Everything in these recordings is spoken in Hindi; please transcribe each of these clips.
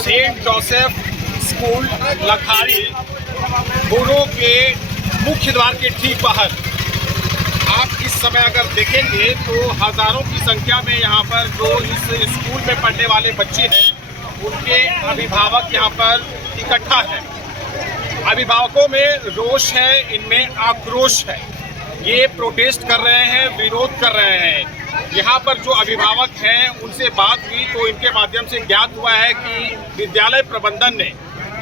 सेंट जोसेफ स्कूल लखाड़ी दोनों के मुख्य द्वार के ठीक बाहर आप इस समय अगर देखेंगे तो हज़ारों की संख्या में यहाँ पर जो इस स्कूल में पढ़ने वाले बच्चे हैं उनके अभिभावक यहाँ पर इकट्ठा हैं। अभिभावकों में रोष है, इनमें आक्रोश है, ये प्रोटेस्ट कर रहे हैं, विरोध कर रहे हैं। यहाँ पर जो अभिभावक हैं उनसे बात हुई तो इनके माध्यम से ज्ञात हुआ है कि विद्यालय प्रबंधन ने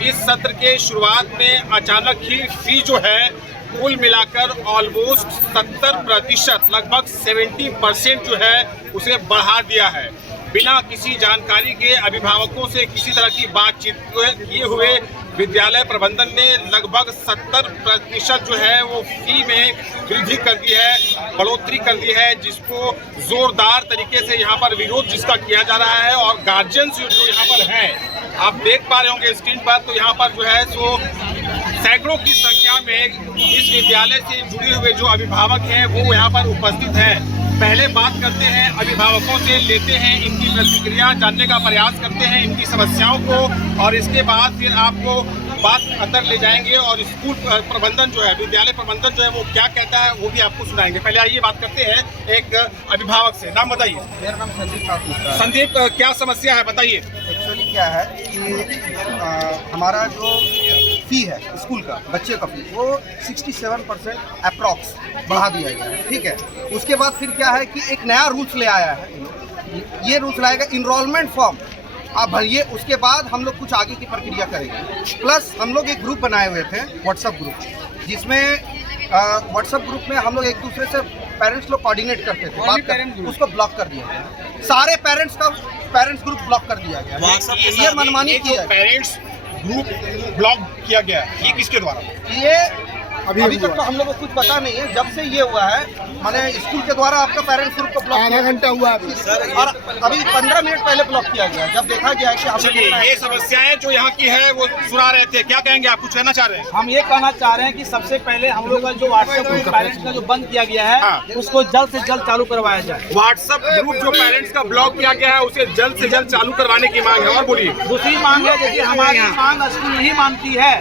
इस सत्र के शुरुआत में अचानक ही फी जो है कुल मिलाकर ऑलमोस्ट 70% लगभग 70% जो है उसे बढ़ा दिया है। बिना किसी जानकारी के अभिभावकों से किसी तरह की बातचीत किए हुए विद्यालय प्रबंधन ने लगभग 70% जो है वो फी में वृद्धि कर दी है, बढ़ोतरी कर दी है, जिसको जोरदार तरीके से यहाँ पर विरोध जिसका किया जा रहा है। और गार्जियंस जो यहाँ पर हैं आप देख पा रहे होंगे स्क्रीन पर, तो यहाँ पर जो है सो सैकड़ों की संख्या में इस विद्यालय से जुड़े हुए जो अभिभावक हैं वो यहाँ पर उपस्थित हैं। पहले बात करते हैं अभिभावकों से, लेते हैं इनकी प्रतिक्रिया, जानने का प्रयास करते हैं इनकी समस्याओं को, और इसके बाद फिर आपको बात अंदर ले जाएंगे और स्कूल प्रबंधन जो है, विद्यालय प्रबंधन जो है वो क्या कहता है वो भी आपको सुनाएंगे। पहले आइए बात करते हैं एक अभिभावक से। नाम बताइए। मेरा नाम संदीप ठाकुर। संदीप, क्या समस्या है बताइए। एक्चुअली क्या है कि हमारा जो फी है स्कूल का, बच्चे का फी, वो 67% अप्रॉक्स बढ़ा दिया गया है। ठीक है, उसके बाद फिर क्या है कि एक नया रूल्स ले आया है। ये रूल्स लाएगा इनरोलमेंट फॉर्म आप भरिए, उसके बाद हम लोग कुछ आगे की प्रक्रिया करेंगे। प्लस हम लोग एक ग्रुप बनाए हुए थे, व्हाट्सएप ग्रुप, जिसमें व्हाट्सएप ग्रुप में हम लोग एक दूसरे से पेरेंट्स लोग कोऑर्डिनेट करते थे, बात करते, उसको ब्लॉक कर दिया गया। सारे पेरेंट्स ग्रुप ब्लॉक कर दिया गया। ये मनमानी की है। पेरेंट्स ग्रुप ब्लॉक किया गया, ये किसके द्वारा? ये अभी तक तो हम लोग को कुछ पता नहीं है। जब से ये हुआ है, मैंने स्कूल के द्वारा आपका पेरेंट्स ग्रुप को ब्लॉक, आधा घंटा हुआ अभी सर, और अभी 15 मिनट पहले ब्लॉक किया गया जब देखा गया है कि हम ये समस्याएं जो यहाँ की है वो सुना रहे थे। क्या कहेंगे आप, कुछ कहना चाह रहे हैं? हम ये कहना चाह रहे हैं कि सबसे पहले हम लोग का जो व्हाट्सएप ग्रुप पेरेंट्स का जो बंद किया गया है उसको जल्द से जल्द चालू करवाया जाए। व्हाट्सएप ग्रुप जो पेरेंट्स का ब्लॉक किया गया है उसे जल्द से जल्द चालू करवाने की मांग है। और बोलिए। दूसरी मांग है, देखिए हमारी मांग स्कूल नहीं मानती है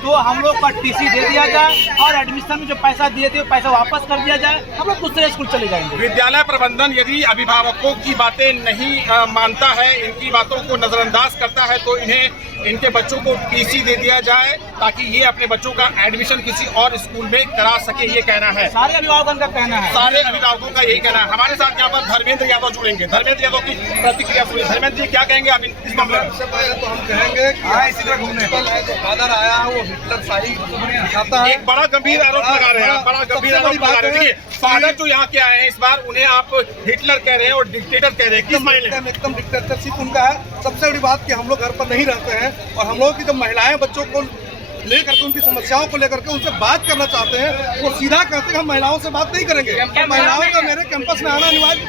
तो हम लोग का टीसी दे दिया जाए और एडमिशन में जो पैसा दिए थे वो पैसा वापस कर दिया जाए, हम लोग दूसरे स्कूल चले जाएंगे। विद्यालय प्रबंधन यदि अभिभावकों की बातें नहीं मानता है, इनकी बातों को नजरअंदाज करता है, तो इन्हें इनके बच्चों को टीसी दे दिया जाए ताकि ये अपने बच्चों का एडमिशन किसी और स्कूल में करा सके, ये कहना है सारे अभिभावकों का कहना है। सारे अभिभावकों का यही कहना है। हमारे साथ यहाँ पर धर्मेंद्र यादव जुड़ेंगे। धर्मेंद्र यादव की प्रतिक्रिया सुनिए। धर्मेंद्र जी, क्या कहेंगे आप इस मामले में? सबसे पहले तो हम कहेंगे कि इसी तरह घूमने जो फादर आया है वो हिटलर शाही दिखाता है। एक बड़ा गंभीर आरोप लगा रहे हैं, बड़ा गंभीर आरोप लगा रहे हैं। देखिए, फादर जो यहाँ के आए हैं इस बार, उन्हें आप हिटलर कह रहे हैं और डिक्टेटर कह रहे हैं, किस मायने में? एकदम डिक्टेटरशिप उनका है। सबसे बड़ी बात कि हम लोग घर पर नहीं रहते हैं और हम लोग की जब महिलाएं बच्चों को लेकर के उनकी समस्याओं को लेकर के उनसे बात करना चाहते हैं, वो सीधा कहते हैं हम महिलाओं से बात नहीं करेंगे। महिलाओं का मेरे कैंपस में आना अनिवार्य,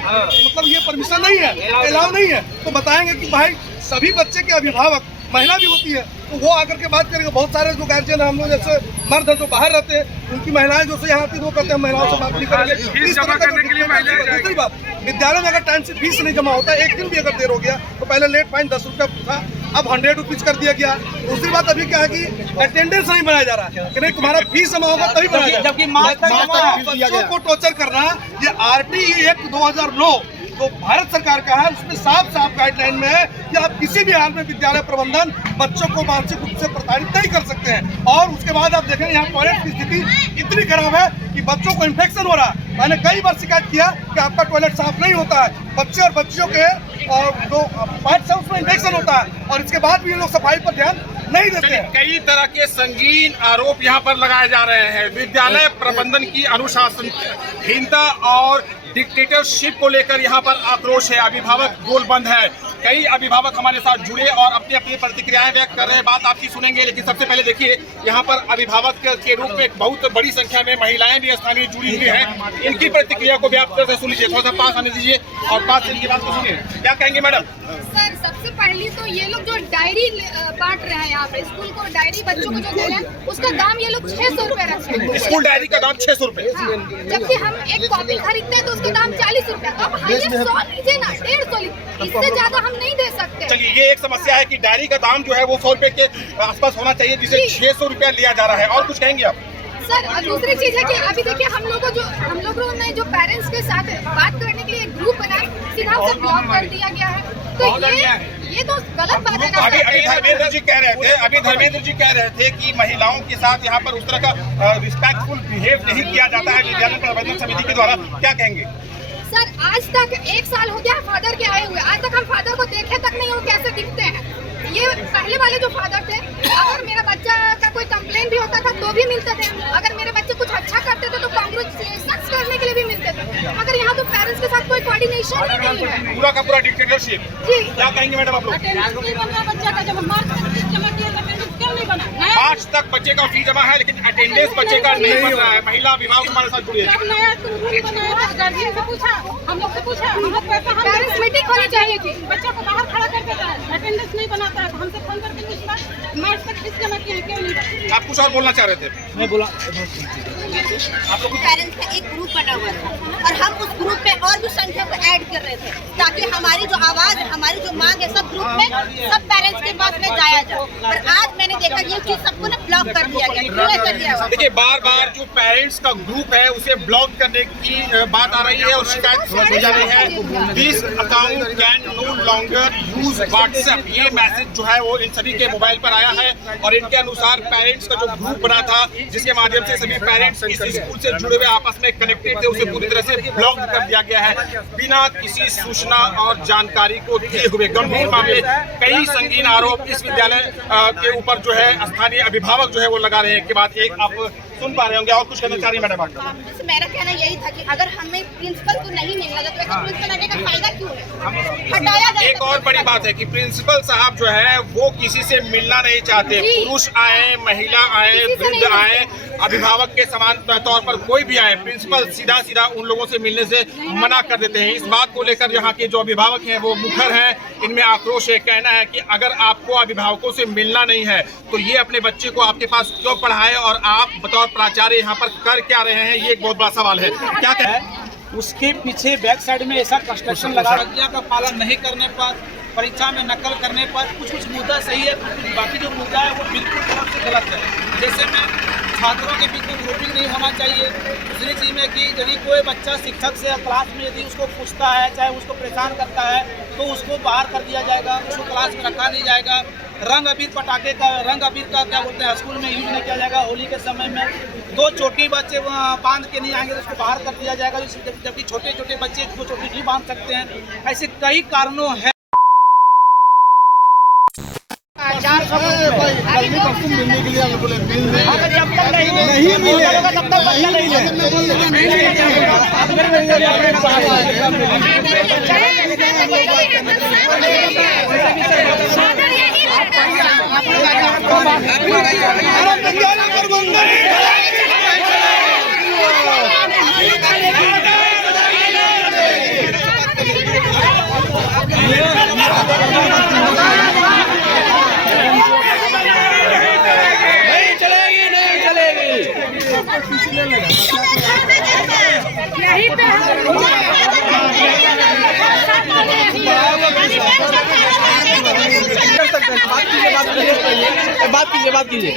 मतलब ये परमिशन नहीं है, अलाउ नहीं है। तो बताएंगे कि भाई सभी बच्चे के अभिभावक महिला भी होती है, तो वो आकर के बात करेंगे। बहुत सारे जो गार्जियन हम लोग जैसे मर्द हैं जो बाहर रहते हैं, उनकी महिलाएं जो से यहाँ आती है वो कहते हैं महिलाओं से बात नहीं करेंगे। इस तरह का दूसरी बात, विद्यालय में अगर टाइम से फीस नहीं जमा होता, एक दिन भी अगर देर हो गया तो पहले लेट फाइन 10 रुपया था, अब 100 रुपीज कर दिया गया। दूसरी बात अभी क्या है कि अटेंडेंस नहीं बनाया जा रहा है कि नहीं तुम्हारा फीस जमा होगा तभी बनाया जाएगा। जबकि बच्चों को टॉर्चर करना, ये RT एक्ट 2009 जो भारत सरकार का है उसमें साफ साफ गाइडलाइन में है कि आप किसी भी हाल में विद्यालय प्रबंधन बच्चों को मानसिक रूप से प्रताड़ित नहीं कर सकते हैं। और उसके बाद आप देखें यहाँ टॉयलेट की स्थिति इतनी खराब है कि बच्चों को इन्फेक्शन हो रहा है। मैंने कई बार शिकायत किया कि आपका टॉयलेट साफ नहीं होता है, बच्चे और बच्चियों के जो पार्ट्स है उसमें इन्फेक्शन होता है, और इसके बाद भी ये लोग सफाई पर ध्यान नहीं देते हैं। कई तरह के संगीन आरोप यहाँ पर लगाए जा रहे हैं। विद्यालय प्रबंधन की अनुशासनहीनता और डिक्टेटरशिप को लेकर यहाँ पर आक्रोश है। अभिभावक गोलबंद है। कई अभिभावक हमारे साथ जुड़े और अपनी अपनी प्रतिक्रियाएं व्यक्त कर रहे हैं। बात आपकी सुनेंगे, लेकिन सबसे पहले देखिए यहाँ पर अभिभावक के रूप में बहुत बड़ी संख्या में महिलाएं भी स्थानीय जुड़ी हुई हैं। इनकी प्रतिक्रिया को भी आप तरह से सुन लीजिए। थोड़ा सा पास आने दीजिए और पास से इनकी बात को सुनिए। क्या कहेंगे मैडम? सर, सबसे पहली तो ये लोग जो डायरी बांट रहे हैं यहाँ पे, स्कूल को डायरी बच्चों को जो दे रहे हैं उसका दाम ये लोग 600 रुपए रखते हैं। स्कूल डायरी का दाम 600 रुपए, जबकि हम एक कॉपी खरीदते हैं तो उसका दाम 40 रुपया, अब हाईएस्ट 100 लीजिए ना, 150 इससे ज्यादा हम नहीं दे सकते। चलिए, ये एक समस्या है कि डायरी का दाम जो है वो 100 रुपए के आसपास होना चाहिए, जिसे 600 रुपया लिया जा रहा है। और कुछ कहेंगे आप? सर, दूसरी चीज है कि अभी देखिए हम लोगों ने जो पेरेंट्स के साथ बात करने के लिए एक ग्रुप बनाया, सीधा उसे ब्लॉक कर दिया गया है। तो ये तो गलत बात है ना। अभी धर्मेंद्र जी कह रहे थे कि महिलाओं के साथ यहाँ पर उस तरह का रिस्पेक्टफुल बिहेव नहीं किया जाता है विद्यालय प्रबंधन समिति के द्वारा, क्या कहेंगे? सर, आज तक 1 साल हो गया फादर के आए हुए, आज तक हम फादर को देखे तक नहीं, वो कैसे दिखते हैं। ये पहले वाले जो फादर थे, अगर मेरा बच्चा का कोई कंप्लेन भी होता था तो भी मिलते थे, अगर मेरे बच्चे कुछ अच्छा करते थे तो कांग्रेचुलेशन करने के लिए भी मिलते थे। मगर यहाँ तो पेरेंट्स के साथ कोई कोऑर्डिनेशन ही नहीं है, पूरा का पूरा डिक्टेटरशिप। जी, क्या कहेंगे मैडम आप लोग? बच्चा का जब आज तक बच्चे का फी जमा है, लेकिन अटेंडेंस बच्चे का नहीं बन रहा है। महिला अभिभावक हमारे साथ जुड़े हैं। हम लोग से पूछा, हम लोग पेरेंट्स मीटिंग होनी चाहिए थी। बच्चा को बाहर खड़ा कर देता है, अटेंडेंस नहीं बनाता है, तो हमसे फोन करके पूछता मार्च तक फीस जमा किए क्यों नहीं बनाते? आप कुछ और बोलना चाह रहे थे? मैं बोला आप लोग पेरेंट्स का एक ग्रुप बना हुआ था और हम उस ग्रुप में और भी संख्या को ऐड कर रहे थे, ताकि हमारी जो आवाज है, हमारी जो मांग है, सब ग्रुप में सब पेरेंट्स के पास में जाया जाए। और आज मैंने देखा ये चीज सबको ना ब्लॉक कर दिया गया, डिक्लेयर कर दिया हुआ। देखिए, बार बार जो पेरेंट्स का ग्रुप है उसे ब्लॉक करने की बात आ रही है और शिकायत हो जा रही है। This account can no longer use WhatsApp, ये मैसेज जो है वो इन सभी के मोबाइल पर आया है और इनके अनुसार पेरेंट्स का जो ग्रुप बना था, जिसके माध्यम से सभी पेरेंट्स इस स्कूल से जुड़े हुए आपस में कनेक्टेड थे, उसे पूरी तरह से ब्लॉक कर दिया गया है बिना किसी सूचना और जानकारी को दिए हुए। गंभीर मामले, कई संगीन आरोप इस विद्यालय के ऊपर जो है स्थानीय अभिभावक जो है वो लगा रहे हैं। के बाद एक आप सुन पा रहे होंगे। और कुछ कहना चाह रही है मैडम? जैसे मेरा कहना यही था कि अगर हमें प्रिंसिपल को नहीं मिलना था तो प्रिंसिपल आने का फायदा क्यों है, हटाया जाए। एक और बड़ी बात है कि प्रिंसिपल साहब जो है वो किसी से मिलना नहीं चाहते। पुरुष आए, महिला आए, वृद्ध आए, अभिभावक के समान तौर पर कोई भी आए, प्रिंसिपल सीधा उन लोगों से मिलने से मना कर देते हैं। इस बात को लेकर यहाँ के जो अभिभावक हैं वो मुखर हैं, इनमें आक्रोश है। कहना है कि अगर आपको अभिभावकों से मिलना नहीं है तो ये अपने बच्चे को आपके पास क्यों पढ़ाए और आप बतौर प्राचार्य यहाँ पर कर क्या रहे हैं, ये एक बहुत बड़ा सवाल है। क्या कहें? उसके पीछे बैक साइड में ऐसा कंस्ट्रक्शन लगा, आज्ञा का पालन नहीं करने पर, परीक्षा में नकल करने पर कुछ मुद्दा सही है, बाकी जो मुद्दा है वो बिल्कुल तरफ से गलत है। जैसे में छात्रों के बीच में ग्रुपिंग नहीं होना चाहिए। दूसरी चीज़ में कि यदि कोई बच्चा शिक्षक से क्लास में यदि उसको पूछता है, चाहे उसको परेशान करता है, तो उसको बाहर कर दिया जाएगा, उसको क्लास में रखा नहीं जाएगा। रंग अबीर क्या बोलते हैं, स्कूल में यूज नहीं किया जाएगा। होली के समय में 2 चोटी बच्चे बांध के नहीं आएंगे तो उसको बाहर कर दिया जाएगा, जबकि छोटे बच्चे 2 चोटी नहीं बांध सकते हैं। ऐसे कई कारणों हैं। मिलने के लिए जब तक नहीं मिलेगा तब तक बच्चा नहीं बात कीजिए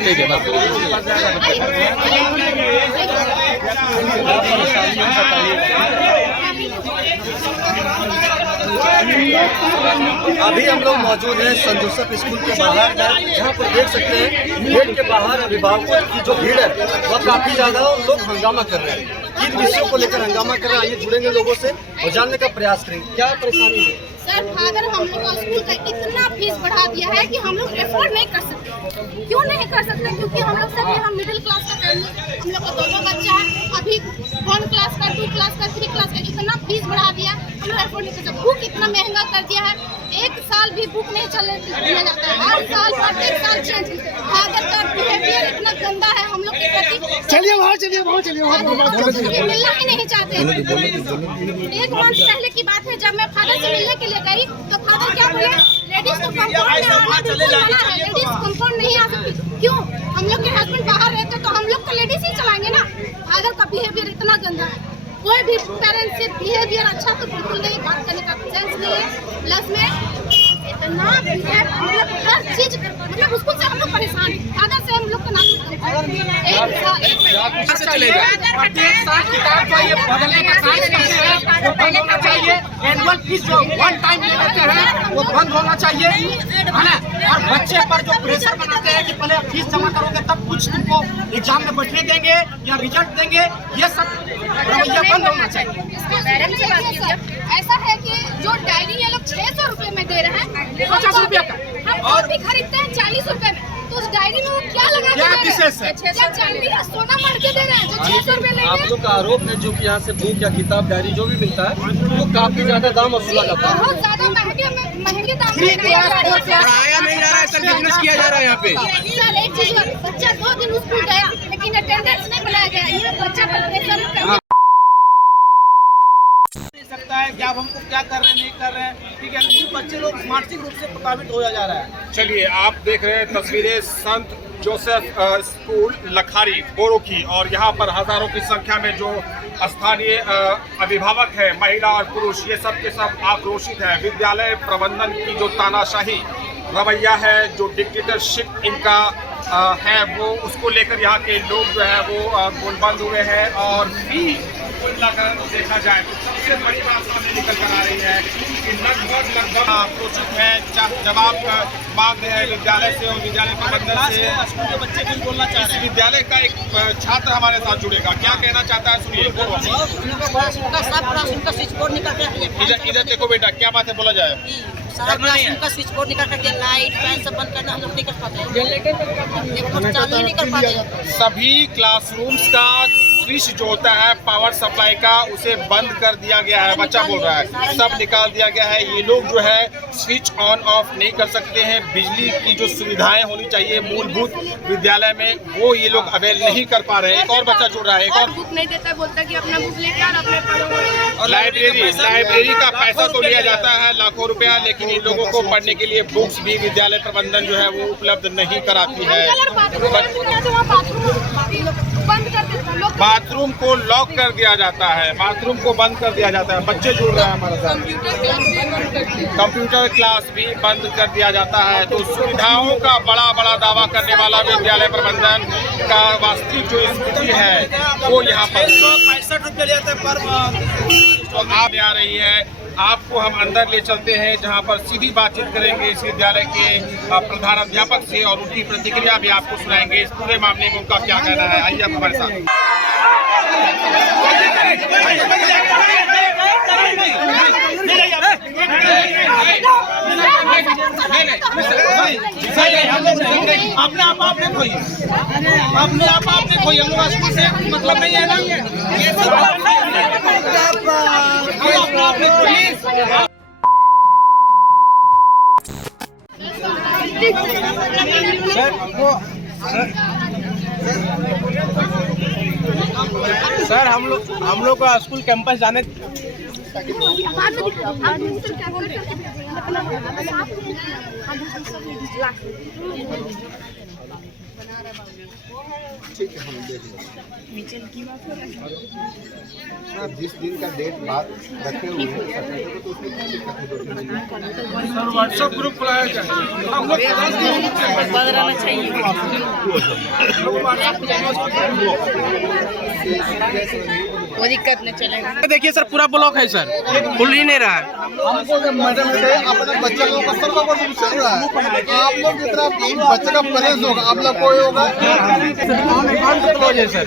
ठीक है, अभी हम लोग मौजूद हैं सेंट जोसेफ स्कूल के बाहर, जहाँ पर देख सकते हैं गेट के बाहर अभिभावकों की जो भीड़ है वह काफी ज्यादा है। लोग हंगामा कर रहे हैं, किन विषयों को लेकर हंगामा कर रहे हैं, आइए जुड़ेंगे लोगों से और जानने का प्रयास करेंगे क्या परेशानी है। सर, फादर हम लोग का स्कूल का इतना फीस बढ़ा दिया है कि हम लोग एफोर्ड नहीं कर सकते। क्यों नहीं कर सकते? क्योंकि हम लोग सभी हम मिडिल क्लास का फैमिली, हम लोग का 2 बच्चा है, अभी 1 क्लास का, 2 क्लास का, 3 क्लास का, इतना फीस बढ़ा दिया, हम लोग एफोर्ड नहीं कर सकते। बुक इतना महंगा कर दिया है, 1 साल भी बुक नहीं दिया जाता है, हर साल प्रत्येक साल चेंज। फादर का बिहेवियर इतना गंदा है हम लोग के प्रति। चलिए वहाँ मिलना ही नहीं चाहते। 1 मंथ पहले की बात है, जब मैं फादर से मिलने के लिए गई तो फादर क्या बोले, लेडीज तो कंपाउंड में आना बिल्कुल मना है, लेडीज कंपाउंड नहीं आ सकती। क्यों? हम लोग के हस्बैंड बाहर रहते तो हम लोग तो लेडीज ही चलाएंगे ना। अगर का बिहेवियर इतना गंदा है, कोई भी पेरेंट्स से बिहेवियर अच्छा तो बिल्कुल नहीं, बात करने का सेंस नहीं है। प्लस में इतना मतलब हर चीज मतलब उसको से हम लोग परेशान हैं। ज़्यादा से हम लोग को ना चलेगा किताब चाहिए बदलने का वो बंद होना चाहिए। एनुअल फीस जो वन टाइम ले लेते हैं वो बंद होना चाहिए, है ना। और बच्चे पर जो प्रेशर बनाते हैं कि पहले फीस जमा करोगे तब कुछ तुमको एग्जाम में बैठने देंगे या रिजल्ट देंगे, ये सब रवैया बंद होना चाहिए। ऐसा है कि जो डायरी ये लोग 600 रुपए में दे रहे हैं, 50 रुपया का, हम कॉपी खरीदते हैं 40 रुपए में, तो उस डायरी में वो क्या लगा क्या विशेष है? क्या चांदी या सोना मार के दे रहे हैं जो 600 रुपए ले आप लोग का आरोप है जो कि यहाँ से बुक या किताब डायरी जो भी मिलता है वो काफी ज्यादा दाम वसूला जाता है। बहुत ज्यादा महंगे दाम में पढ़ाया नहीं जा रहा है, सब बिजनेस किया जा रहा है यहाँ पे। सर एक चीज और, बच्चा 2 दिन स्कूल गया लेकिन अटेंडेंस नहीं बनाया गया, ये बच्चा पर प्रेशर करके सकता है कि आप हमको क्या कर रहे हैं नहीं कर रहे हैं, ठीक है। लेकिन बच्चे लोग मानसिक रूप से प्रभावित होया जा रहा है। चलिए, आप देख रहे हैं तस्वीरें संत जोसेफ स्कूल लखारी बोरो की, और यहाँ पर हजारों की संख्या में जो स्थानीय अभिभावक है, महिला और पुरुष, ये सब के सब आक्रोशित है। विद्यालय प्रबंधन की जो तानाशाही रवैया है, जो डिक्टेटरशिप इनका है, वो उसको लेकर यहाँ के लोग जो है वो गोलबंद हुए हैं। और भी कुल मिलाकर देखा जाए तो सबसे बड़ी बात सामने निकल कर आ रही है कि लगभग आक्रोशित है, जवाब मांग रहे हैं विद्यालय से और विद्यालय प्रबंधन से। स्कूल के बच्चे कुछ बोलना चाह रहे हैं। विद्यालय का एक छात्र हमारे साथ जुड़ेगा, क्या कहना चाहता है सुनिए। इधर देखो बेटा, क्या बात है, बोला जाए। उनका स्विच बोर्ड निकल करके लाइट फैन सब बंद करना हम लोग नहीं कर पाते, जनरेटर चालू ही नहीं कर पाते। सभी क्लासरूम्स का स्विच जो होता है पावर सप्लाई का, उसे बंद कर दिया गया है। बच्चा बोल रहा है सब निकाल दिया गया है। ये लोग जो है स्विच ऑन ऑफ नहीं कर सकते हैं। बिजली की जो सुविधाएं होनी चाहिए मूलभूत विद्यालय में, वो ये लोग अवेल नहीं कर पा रहे हैं। एक और बच्चा जुड़ रहा है, एक और बुक नहीं देता, बोलता कि अपना बुक लेके आना, अपने पढ़ो। और लाइब्रेरी का पैसा तो लिया जाता है लाखों रुपया, लेकिन इन लोगों को पढ़ने के लिए बुक्स भी विद्यालय प्रबंधन जो है वो उपलब्ध नहीं कराती है। बाथरूम को लॉक कर दिया जाता है, बाथरूम को बंद कर दिया जाता है। बच्चे जुड़ रहे हैं हमारे साथ। कंप्यूटर क्लास भी बंद कर दिया जाता है। तो सुविधाओं का बड़ा बड़ा दावा करने वाला विद्यालय प्रबंधन का वास्तविक जो स्थिति है वो यहाँ पर 65 रुपये लेते हैं पर आप आ रही है। आपको हम अंदर ले चलते हैं जहां पर सीधी बातचीत करेंगे इस विद्यालय के प्रधानाध्यापक से, और उनकी प्रतिक्रिया भी आपको सुनाएंगे इस पूरे मामले में उनका क्या कहना है। आइए आप हमारे साथ। अपने आप आपने खोई, अपने आप आपने खोई, हम लोग स्कूल से मतलब नहीं है ना, ये सब अपने आपने खोई। सर हम लोग का स्कूल कैंपस जाने ठीक है, हम देख लेंगे। जिस दिन का डेट बात रखे हुए हैं तो उसमें कोई दिक्कत नहीं। व्हाट्सएप ग्रुप बुलाया जाए, हम लोग कोई दिक्कत नहीं चलेगा। देखिए सर पूरा ब्लॉक है सर, खुल ही नहीं रहा है। हमको जब मैडम से अपने बच्चे लोग का सब लोग चल रहा है, आप लोग जितना बच्चे का प्रेजेंस होगा आप लोग कोई होगा सर।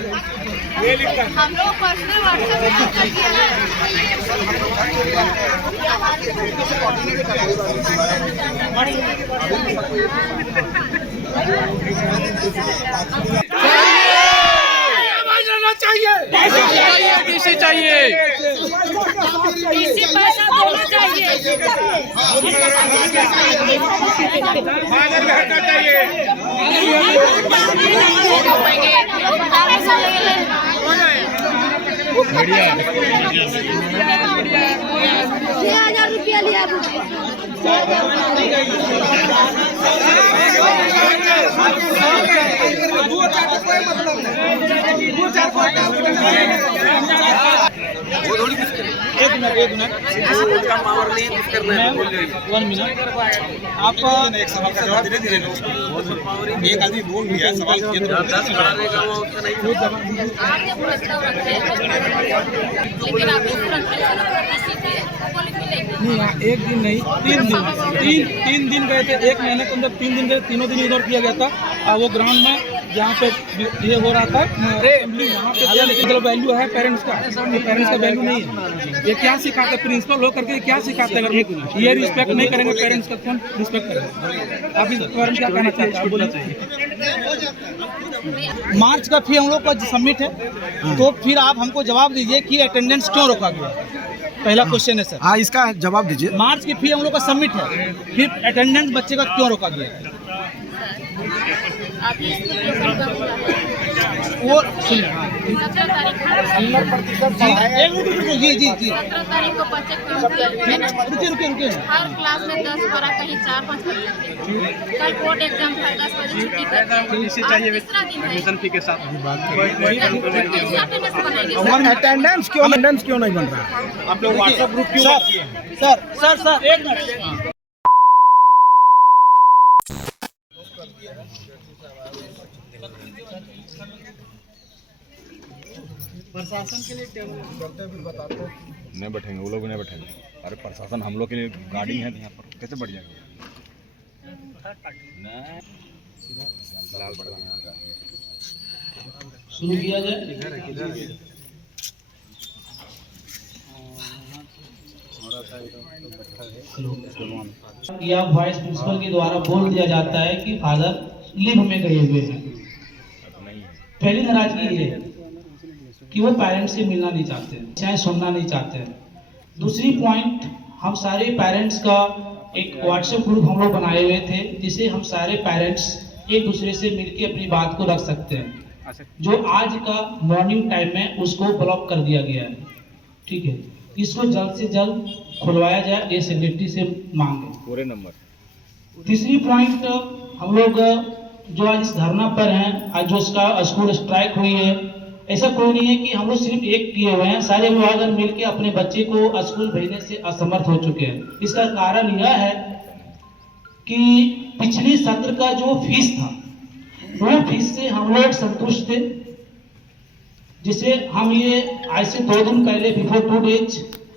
हम लोग पर्सनल व्हाट्सएप टीसी चाहिए, इसी पैसा देना चाहिए। 6,000 रुपया लिया एक मिनट 1 मिनट आप एक सवाल का जवाब धीरे धीरे एक आदमी बोल भी है सवाल किया तो आप जब प्रस्ताव रखते हैं लेकिन आप इस नहीं, एक दिन नहीं 3 दिन गए थे, 1 महीने के अंदर 3 दिन गए, तीनों दिन इधर किया गया था। वो ग्राउंड में जहाँ पे ये हो रहा था असेंबली वहाँ पे किया, लेकिन जो वैल्यू है पेरेंट्स का, ये पेरेंट्स का वैल्यू नहीं है। ये क्या सिखाते प्रिंसिपल हो करके क्या सिखाते हैं? अगर ये रिस्पेक्ट नहीं करेंगे पेरेंट्स का कौन रिस्पेक्ट करेंगे? आप इस बारे में क्या कहना चाहते हैं? आप बोलना चाहिए। मार्च का फी हम लोग का सबमिट है, तो फिर आप हमको जवाब दीजिए कि अटेंडेंस क्यों रोका गया? पहला क्वेश्चन है सर। हाँ, इसका जवाब दीजिए। मार्च की फी हम लोग का सबमिट है, फिर अटेंडेंस बच्चे का क्यों रोका गया? वो सुनिए, 17 तारीख जी 17 तारीख को बच्चे रुकिए हर क्लास में 10-12 कहीं 4-5 बजे कल बोर्ड एग्जाम था, 10 बजे छुट्टी करते हैं। एडमिशन फी के साथ अटेंडेंस क्यों नहीं बन रहा? आप लोग व्हाट्सएप ग्रुप क्यों किए हैं? सर एक मिनट। प्रशासन के लिए नहीं बैठेंगे, वो लोग नहीं बैठेंगे। अरे प्रशासन हम लोग के लिए गाड़ी है यहाँ पर, कैसे बढ़ जाएंगे? शुरू किया जाए। या वाइस प्रिंसिपल के द्वारा बोल दिया जाता है कि फादर लीव में गए हुए हैं। पहली नाराजगी ये कि वो पेरेंट्स से मिलना नहीं चाहते, चाहे सुनना नहीं चाहते हैं। दूसरी पॉइंट, हम सारे पेरेंट्स का एक व्हाट्सएप ग्रुप हम लोग बनाए हुए थे, जिसे हम सारे पेरेंट्स एक दूसरे से मिलके अपनी बात को रख सकते हैं। जो आज का मॉर्निंग टाइम में उसको ब्लॉक कर दिया गया है, ठीक है। इसको जल्द से जल्द खुलवाया जाए, ये सेक्रेटरी से मांगे। पूरे नंबर। तीसरी पॉइंट, हम लोग जो आज इस धरना पर हैं, आज जो उसका स्कूल स्ट्राइक हुई है, ऐसा कोई नहीं है कि हम लोग सिर्फ एक किए हुए हैं, सारे लोग अगर मिलकर अपने बच्चे को स्कूल भेजने से असमर्थ हो चुके हैं। इसका कारण यह है कि पिछले सत्र का जो फीस था, वो फीस से हम लोग संतुष्ट थे, जिसे हम ये आज से 2 दिन पहले बिफोर 2 डेज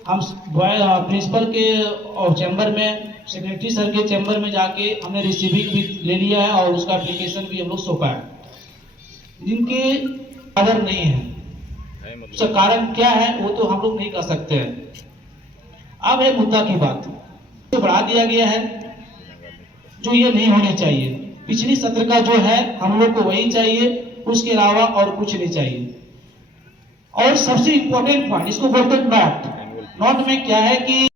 हम प्रिंसिपल के चैम्बर में, सेक्रेटरी सर के चैम्बर में जाके हमने रिसीविंग भी ले लिया है और उसका एप्लीकेशन भी हम लोग सौंपा है। जिनके आदर नहीं है, उसका कारण क्या है वो तो हम लोग नहीं कर सकते हैं। अब है मुद्दा की बात, तो बढ़ा दिया गया है जो ये नहीं होने चाहिए। पिछली सत्र का जो है हम लोग को वही चाहिए, उसके अलावा और कुछ नहीं चाहिए। और सबसे इम्पोर्टेंट पॉइंट, इसको बोलते नॉट में क्या है कि